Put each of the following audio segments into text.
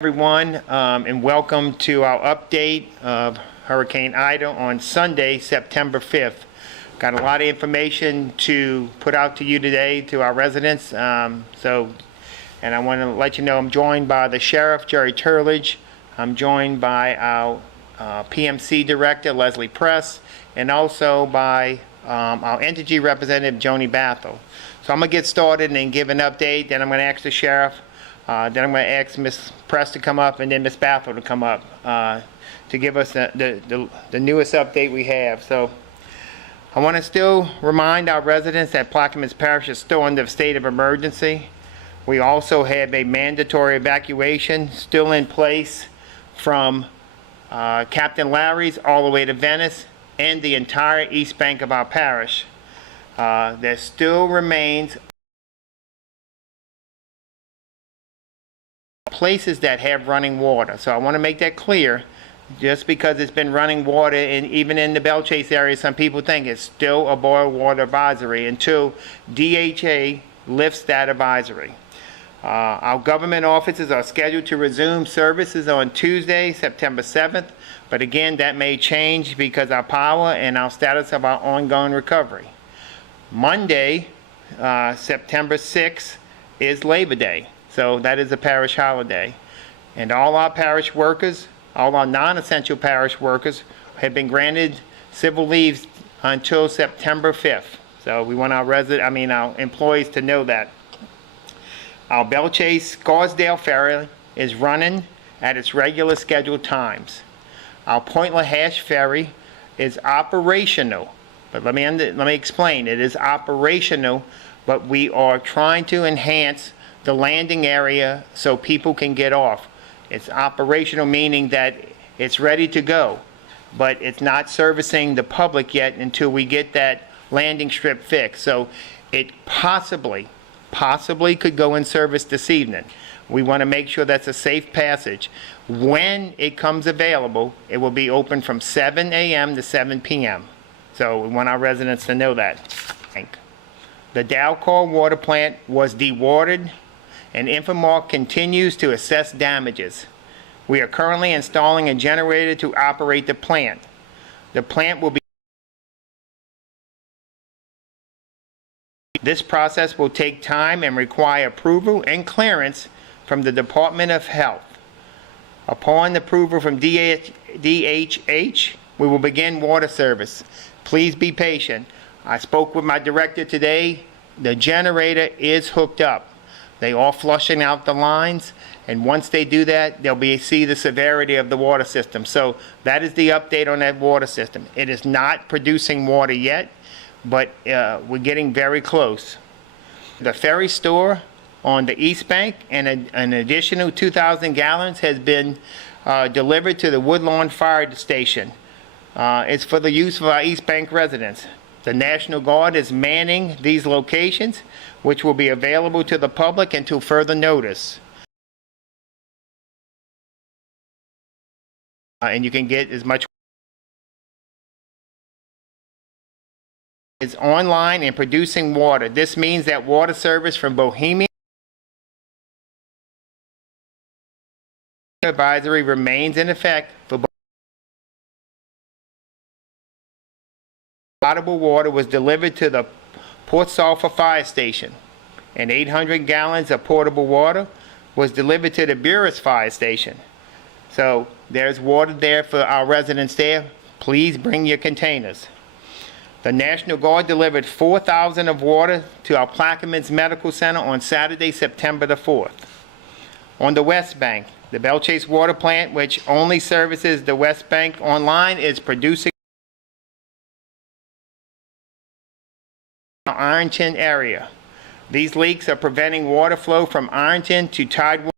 Everyone, and welcome to our update of Hurricane Ida on Sunday, September 5th. Got a lot of information to put out to you today, to our residents. And I want to let you know I'm joined by the Sheriff, Jerry Turlich. I'm joined by our PMC Director, Leslie Press, and also by our Entergy Representative, Joni Bathel. So I'm going to get started and give an update, then I'm going to ask the Sheriff. Then I'm going to ask Ms. Press to come up and then Ms. Bathel to come up to give us the newest update we have. So I want to still remind our residents that Plaquemines Parish is still under a state of emergency. We also have a mandatory evacuation still in place from Captain Larry's all the way to Venice and the entire east bank of our parish. There still remains places that have running water. So I want to make that clear. Just because it's been running water, and even in the Belle Chase area, some people think it's still a boil water advisory until DHA lifts that advisory. Our government offices are scheduled to resume services on Tuesday, September 7th, but again, that may change because our power and our status of our ongoing recovery. Monday, September 6th, is Labor Day. So that is a parish holiday. And all our parish workers, all our non-essential parish workers have been granted civil leaves until September 5th. So we want our employees to know that. Our Belle Chase Scarsdale Ferry is running at its regular scheduled times. Our Point LaHash Ferry is operational. But let me explain. It is operational, but we are trying to enhance the landing area so people can get off. It's operational, meaning that it's ready to go, but it's not servicing the public yet until we get that landing strip fixed. So it possibly could go in service this evening. We want to make sure that's a safe passage. When it comes available, it will be open from 7 a.m. to 7 p.m. So we want our residents to know that. The Dalcor water plant was dewatered, and Infomark continues to assess damages. We are currently installing a generator to operate the plant. The plant will be. This process will take time and require approval and clearance from the Department of Health. Upon approval from DHH, we will begin water service. Please be patient. I spoke with my director today. The generator is hooked up. They are flushing out the lines, and once they do that, they'll see the severity of the water system. So that is the update on that water system. It is not producing water yet, but we're getting very close. The ferry store on the east bank and an additional 2,000 gallons has been delivered to the Woodlawn Fire Station. It's for the use of our east bank residents. The National Guard is manning these locations, which will be available to the public until further notice. And you can get as much as online and producing water. This means that water service from Bohemian advisory remains in effect for potable water was delivered to the Port Sulphur Fire Station, and 800 gallons of potable water was delivered to the Buras Fire Station. So there's water there for our residents there. Please bring your containers. The National Guard delivered 4,000 of water to our Plaquemines Medical Center on Saturday, September the 4th. On the West Bank, the Belle Chase Water Plant, which only services the West Bank online, is producing Ironton area. These leaks are preventing water flow from Ironton to Tidewater.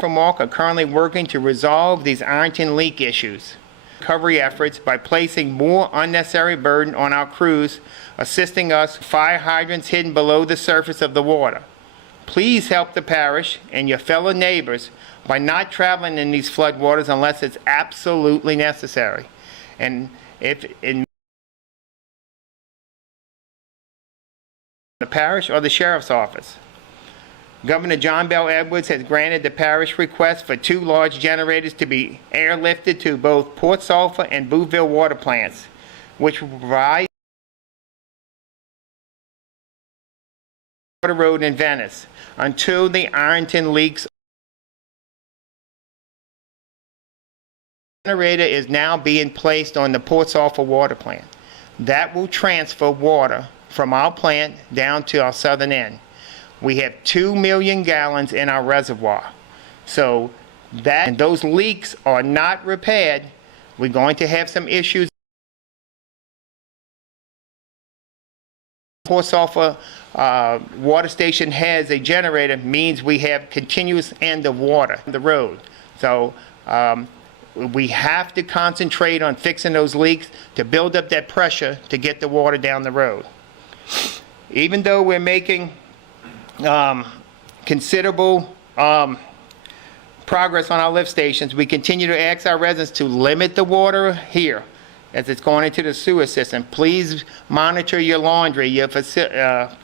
Infomark are currently working to resolve these Ironton leak issues. Recovery efforts by placing more unnecessary burden on our crews, assisting us with fire hydrants hidden below the surface of the water. Please help the parish and your fellow neighbors by not traveling in these floodwaters unless it's absolutely necessary. And if in the parish or the sheriff's office. Governor John Bell Edwards has granted the parish request for 2 large generators to be airlifted to both Port Sulphur and Booteville water plants, which will provide water road in Venice until the Ironton leaks. The generator is now being placed on the Port Sulphur water plant. That will transfer water from our plant down to our southern end. We have 2 million gallons in our reservoir. So that, and those leaks are not repaired, we're going to have some issues. Port Sulphur water station has a generator, means we have continuous end of water on the road. So we have to concentrate on fixing those leaks to build up that pressure to get the water down the road. Even though we're making considerable progress on our lift stations, we continue to ask our residents to limit the water here as it's going into the sewer system. Please monitor your laundry, your facilities,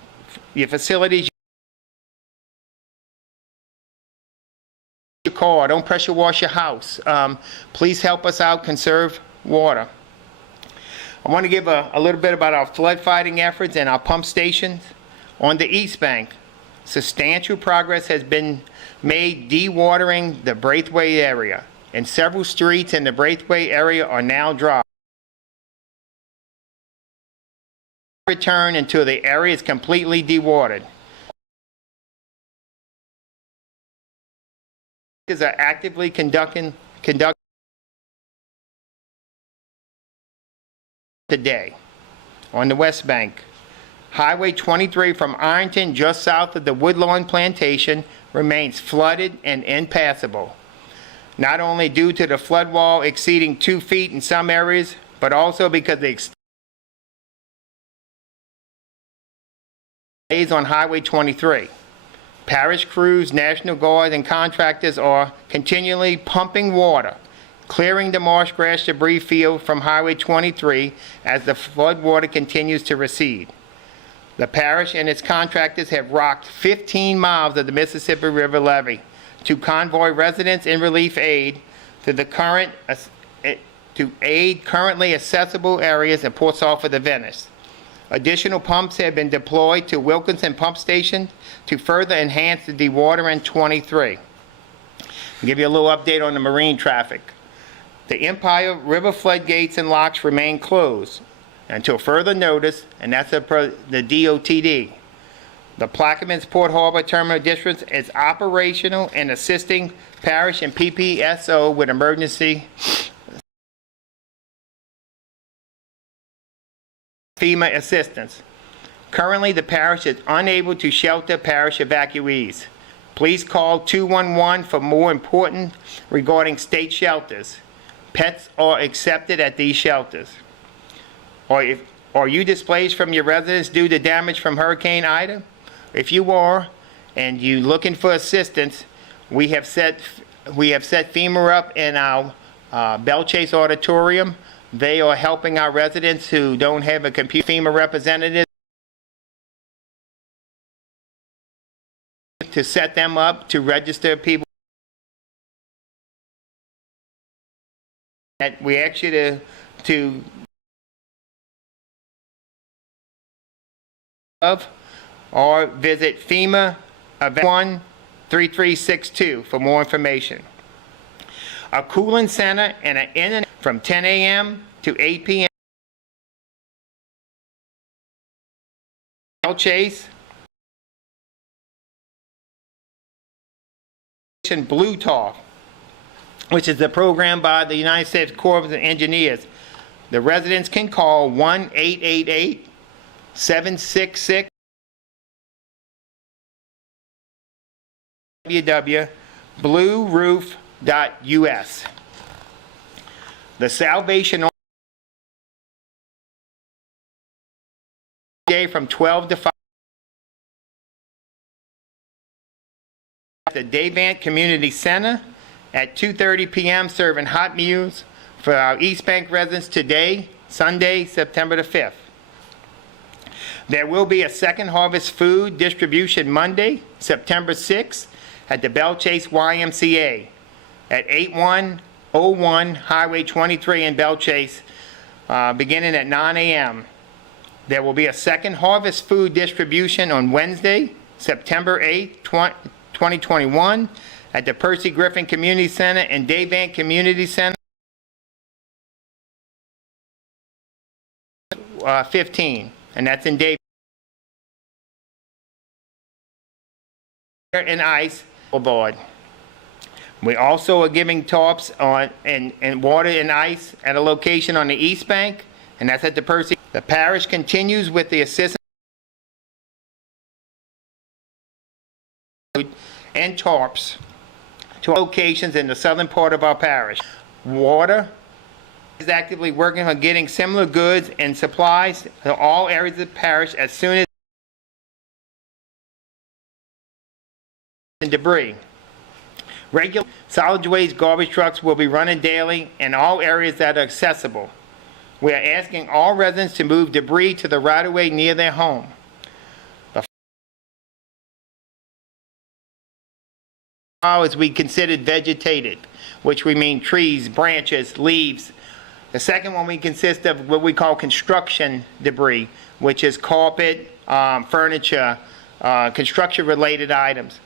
your car. Don't pressure wash your house. Please help us out, conserve water. I want to give a little bit about our flood fighting efforts and our pump stations. On the East Bank, substantial progress has been made dewatering the Braithwaite area, and several streets in the Braithwaite area are now dry. Return until the area is completely dewatered. Are actively conducting today. On the West Bank, Highway 23 from Ironton just south of the Woodlawn Plantation remains flooded and impassable, not only due to the flood wall exceeding 2 feet in some areas, but also because the delays on Highway 23. Parish crews, National Guard, and contractors are continually pumping water, clearing the marsh grass debris field from Highway 23 as the flood water continues to recede. The parish and its contractors have rocked 15 miles of the Mississippi River levee to convoy residents in relief aid to aid currently accessible areas in Port Sulphur to Venice. Additional pumps have been deployed to Wilkinson Pump Station to further enhance the dewatering 23. I'll give you a little update on the marine traffic. The Empire River floodgates and locks remain closed until further notice, and that's the DOTD. The Plaquemines Port Harbor Terminal District is operational and assisting parish and PPSO with emergency FEMA assistance. Currently, the parish is unable to shelter parish evacuees. Please call 211 for more important regarding state shelters. Pets are accepted at these shelters. Are you displaced from your residence due to damage from Hurricane Ida? If you are, and you're looking for assistance, we have set FEMA up in our Bell Chase Auditorium. They are helping our residents who don't have a computer. FEMA representative to set them up to register people. And we ask you to or visit FEMA 13362 for more information. A cooling center and an internet from 10 a.m. to 8 p.m. Chase Blue Talk, which is a program by the United States Corps of Engineers. The residents can call 1-888-766 www.blueroof.us. The Salvation Day from 12 to 5. The Davant Community Center at 2:30 p.m. serving hot meals for our East Bank residents today, Sunday, September the 5th. There will be a second harvest food distribution Monday, September 6th, at the Belle Chase YMCA at 8101 Highway 23 in Belle Chase, beginning at 9 a.m. There will be a second harvest food distribution on Wednesday, September 8th, 2021, at the Percy Griffin Community Center and Davant Community Center, 15, and that's in Davant. And ice aboard. We also are giving tarps on and water and ice at a location on the East Bank, and that's at the Percy. The parish continues with the assistance and tarps to locations in the southern part of our parish. Water is actively working on getting similar goods and supplies to all areas of the parish as soon as debris. Regular solid waste garbage trucks will be running daily in all areas that are accessible. We are asking all residents to move debris to the right-of-way near their home. The flowers we considered vegetated, which we mean trees, branches, leaves. The second one we consist of what we call construction debris, which is carpet, furniture, construction-related items.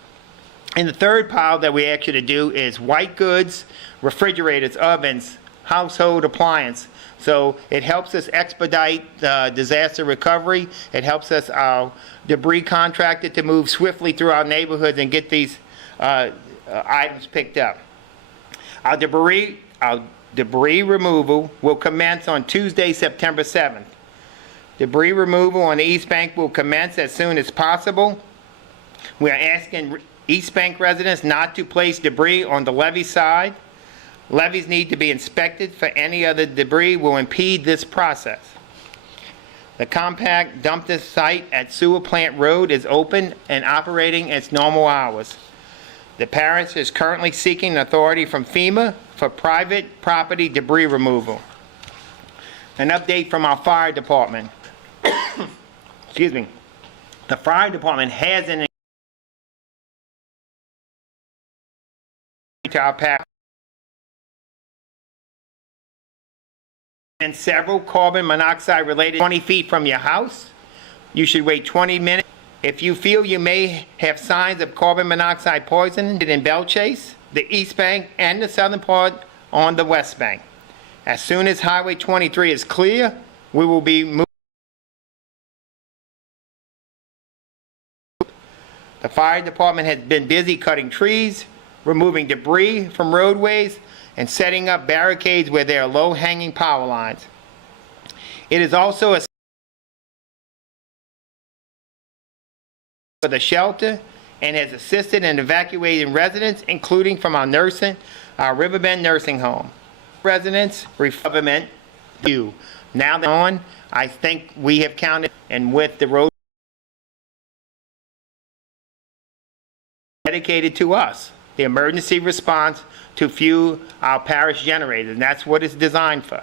And the third pile that we ask you to do is white goods, refrigerators, ovens, household appliance. So it helps us expedite disaster recovery. It helps us, our debris contractor, to move swiftly through our neighborhoods and get these items picked up. Our debris removal will commence on Tuesday, September 7th. Debris removal on the East Bank will commence as soon as possible. We are asking East Bank residents not to place debris on the levee side. Levees need to be inspected for any other debris will impede this process. The compact dumpster site at Sewer Plant Road is open and operating its normal hours. The parish is currently seeking authority from FEMA for private property debris removal. An update from our fire department. Excuse me. The fire department has an to our parish and several carbon monoxide related 20 feet from your house. You should wait 20 minutes. If you feel you may have signs of carbon monoxide poisoning in Belle Chase, the East Bank, and the southern part on the West Bank. As soon as Highway 23 is clear, we will be moving. The fire department has been busy cutting trees, removing debris from roadways, and setting up barricades where there are low-hanging power lines. It is also a for the shelter and has assisted in evacuating residents, including from our Riverbend nursing home. Residents, government, you. Now that on, I think we have counted, and with the road dedicated to us, the emergency response to fuel our parish generators, and that's what it's designed for.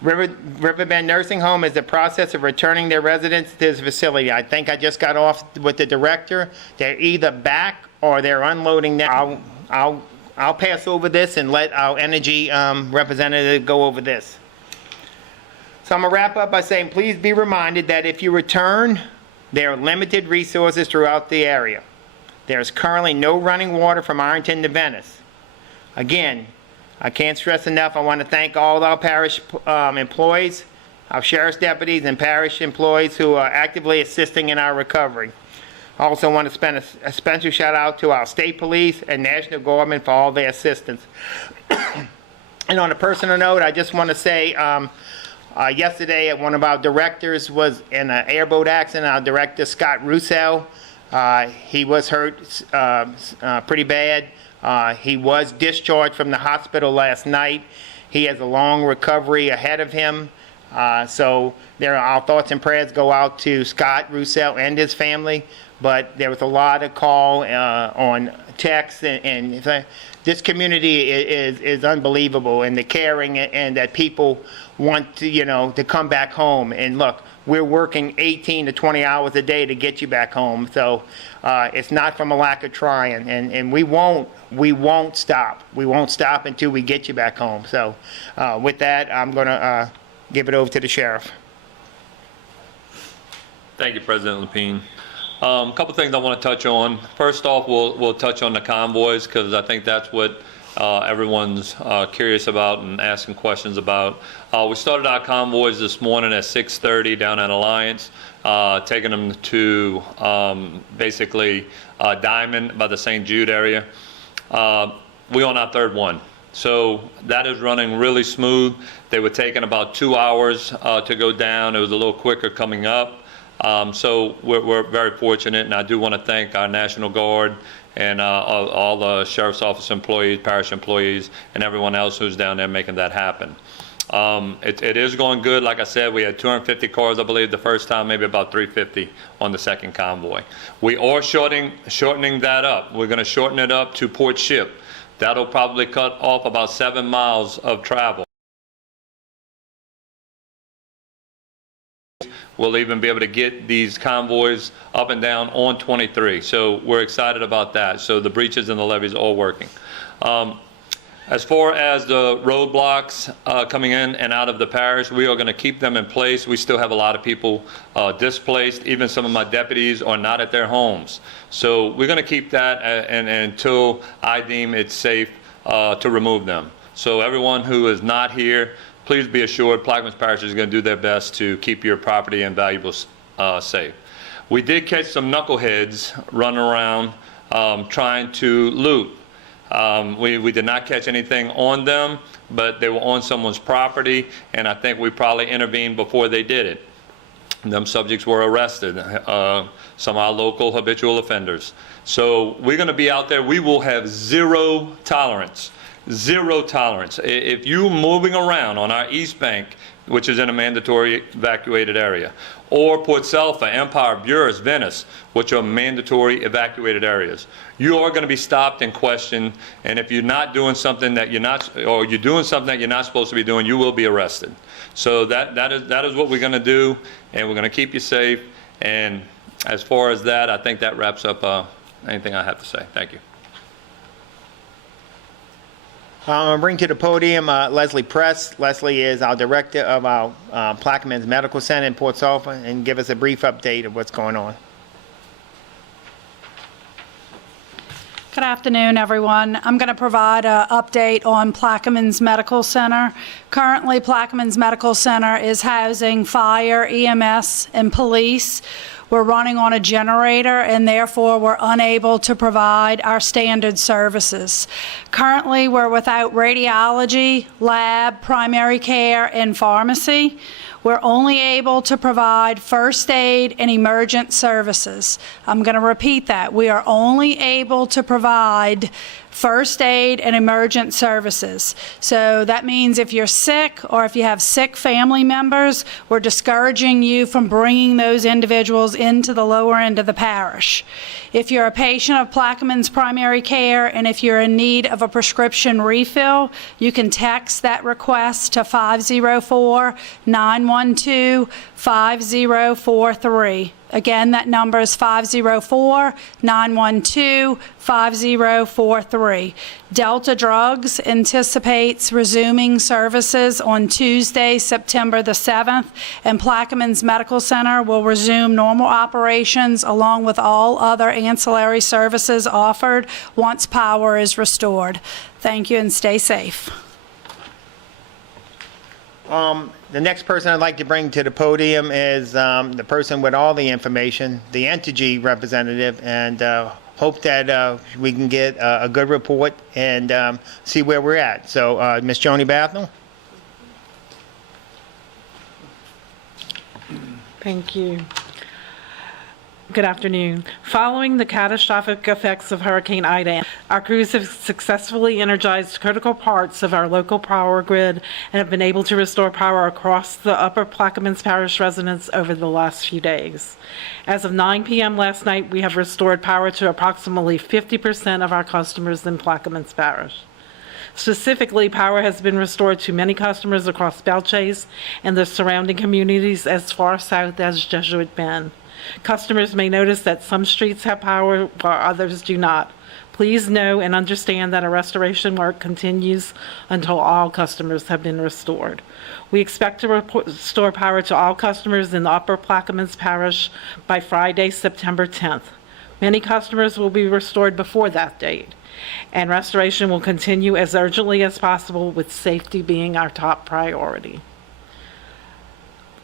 Riverbend Nursing Home is the process of returning their residents to this facility. I think I just got off with the director. They're either back or they're unloading now. I'll pass over this and let our energy representative go over this. So I'm gonna wrap up by saying, please be reminded that if you return, there are limited resources throughout the area. There's currently no running water from Ironton to Venice. Again, I can't stress enough, I want to thank all our parish employees, our sheriff's deputies and parish employees who are actively assisting in our recovery. I also want to spend a special shout out to our state police and national government for all their assistance. And on a personal note, I just want to say, yesterday one of our directors was in an airboat accident. Our director, Scott Roussel, he was hurt pretty bad. He was discharged from the hospital last night. He has a long recovery ahead of him. So our thoughts and prayers go out to Scott Roussel and his family. But there was a lot of call on text, and this community is unbelievable, and the caring and that people want to, to come back home. And look, we're working 18 to 20 hours a day to get you back home. So it's not from a lack of trying, and we won't stop. We won't stop until we get you back home. So with that, I'm going to give it over to the sheriff. Thank you, President Lepine. A couple things I want to touch on. First off, we'll touch on the convoys, because I think that's what everyone's curious about and asking questions about. We started our convoys this morning at 6:30 down at Alliance, taking them to basically Diamond by the St. Jude area. We're on our third one. So that is running really smooth. They were taking about 2 hours to go down. It was a little quicker coming up. So we're very fortunate, and I do want to thank our National Guard and all the Sheriff's Office employees, parish employees, and everyone else who's down there making that happen. It is going good. Like I said, we had 250 cars, I believe, the first time, maybe about 350 on the second convoy. We are shortening that up. We're going to shorten it up to Port Ship. That'll probably cut off about 7 miles of travel. We'll even be able to get these convoys up and down on 23. So we're excited about that. So the breaches and the levees are all working. As far as the roadblocks coming in and out of the parish, we are going to keep them in place. We still have a lot of people displaced. Even some of my deputies are not at their homes. So we're going to keep that and until I deem it safe to remove them. So everyone who is not here, please be assured Plaquemines Parish is going to do their best to keep your property and valuables safe. We did catch some knuckleheads running around trying to loot. We did not catch anything on them, but they were on someone's property, and I think we probably intervened before they did it. Them subjects were arrested, some of our local habitual offenders. So we're going to be out there. We will have zero tolerance. Zero tolerance. If you're moving around on our East Bank, which is in a mandatory evacuated area, or Port Selfa, Empire, Buras, Venice, which are mandatory evacuated areas, you are going to be stopped and questioned, and if you're not doing something that you're not, or you're doing something that you're not supposed to be doing, you will be arrested. So that is what we're going to do, and we're going to keep you safe. And as far as that, I think that wraps up anything I have to say. Thank you. I'm going to bring to the podium Leslie Press. Leslie is our director of our Plaquemines Medical Center in Port Sulphur, and give us a brief update of what's going on. Good afternoon, everyone. I'm going to provide an update on Plaquemines Medical Center. Currently, Plaquemines Medical Center is housing fire, EMS, and police. We're running on a generator, and therefore we're unable to provide our standard services. Currently, we're without radiology, lab, primary care, and pharmacy. We're only able to provide first aid and emergent services. I'm going to repeat that. We are only able to provide first aid and emergent services. So that means if you're sick or if you have sick family members, we're discouraging you from bringing those individuals into the lower end of the parish. If you're a patient of Plaquemines Primary Care and if you're in need of a prescription refill, you can text that request to 504-912-5043. Again, that number is 504-912-5043. Delta Drugs anticipates resuming services on Tuesday, September the 7th, and Plaquemines Medical Center will resume normal operations along with all other ancillary services offered once power is restored. Thank you and stay safe. The next person I'd like to bring to the podium is the person with all the information, the Entergy representative, and hope that we can get a good report and see where we're at. So, Ms. Joni Bathel. Thank you. Good afternoon. Following the catastrophic effects of Hurricane Ida, our crews have successfully energized critical parts of our local power grid and have been able to restore power across the Upper Plaquemines Parish residents over the last few days. As of 9 p.m. last night, we have restored power to approximately 50% of our customers in Plaquemines Parish. Specifically, power has been restored to many customers across Belchase and the surrounding communities as far south as Jesuit Bend. Customers may notice that some streets have power while others do not. Please know and understand that our restoration work continues until all customers have been restored. We expect to restore power to all customers in the Upper Plaquemines Parish by Friday, September 10th. Many customers will be restored before that date, and restoration will continue as urgently as possible, with safety being our top priority.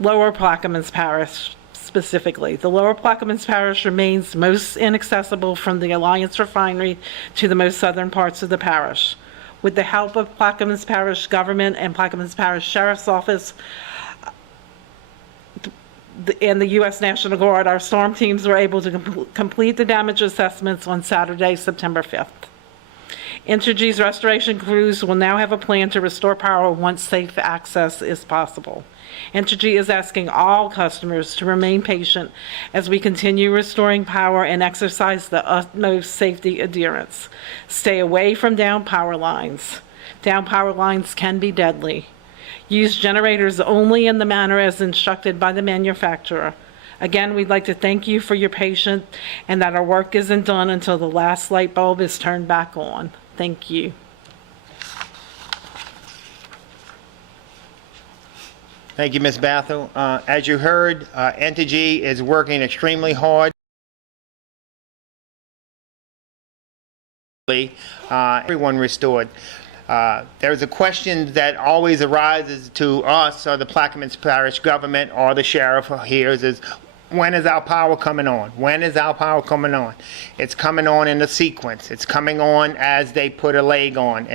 Lower Plaquemines Parish specifically. The Lower Plaquemines Parish remains most inaccessible from the Alliance Refinery to the most southern parts of the parish. With the help of Plaquemines Parish government and Plaquemines Parish Sheriff's Office and the U.S. National Guard, our storm teams were able to complete the damage assessments on Saturday, September 5th. Entergy's restoration crews will now have a plan to restore power once safe access is possible. Entergy is asking all customers to remain patient as we continue restoring power and exercise the utmost safety adherence. Stay away from down power lines. Down power lines can be deadly. Use generators only in the manner as instructed by the manufacturer. Again, we'd like to thank you for your patience and that our work isn't done until the last light bulb is turned back on. Thank you. Thank you, Ms. Bathel. As you heard, Entergy is working extremely hard. Everyone restored. There's a question that always arises to us or the Plaquemines Parish government or the sheriff here is when is our power coming on? When is our power coming on? It's coming on in a sequence. It's coming on as they put a leg on.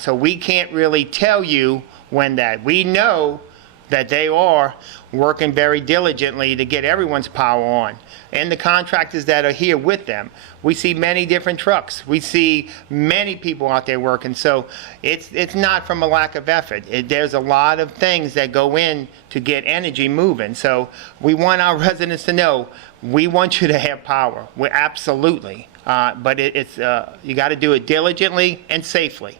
So we can't really tell you when that. We know that they are working very diligently to get everyone's power on. And the contractors that are here with them. We see many different trucks. We see many people out there working. So it's not from a lack of effort. There's a lot of things that go in to get Entergy moving. So we want our residents to know, we want you to have power. We're absolutely. But you got to do it diligently and safely.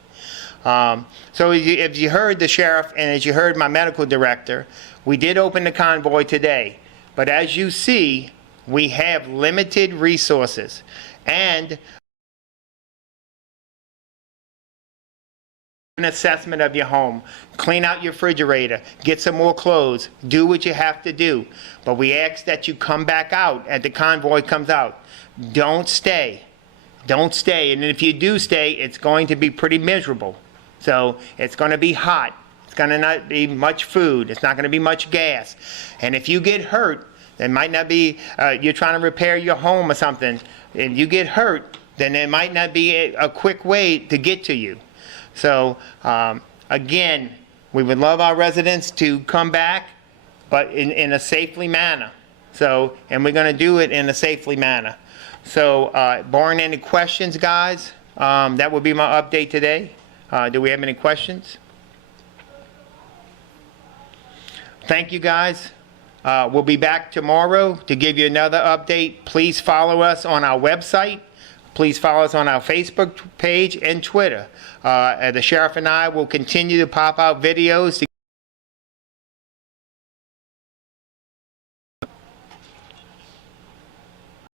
So if you heard the sheriff and as you heard my medical director, we did open the convoy today. But as you see, we have limited resources. And an assessment of your home. Clean out your refrigerator. Get some more clothes. Do what you have to do. But we ask that you come back out as the convoy comes out. Don't stay. Don't stay. And if you do stay, it's going to be pretty miserable. So it's going to be hot. It's going to not be much food. It's not going to be much gas. And if you get hurt, there might not be, you're trying to repair your home or something. If you get hurt, then there might not be a quick way to get to you. So again, we would love our residents to come back, but in a safely manner. So, and we're going to do it in a safely manner. So barring any questions, guys, that would be my update today. Do we have any questions? Thank you, guys. We'll be back tomorrow to give you another update. Please follow us on our website. Please follow us on our Facebook page and Twitter. The sheriff and I will continue to pop out videos to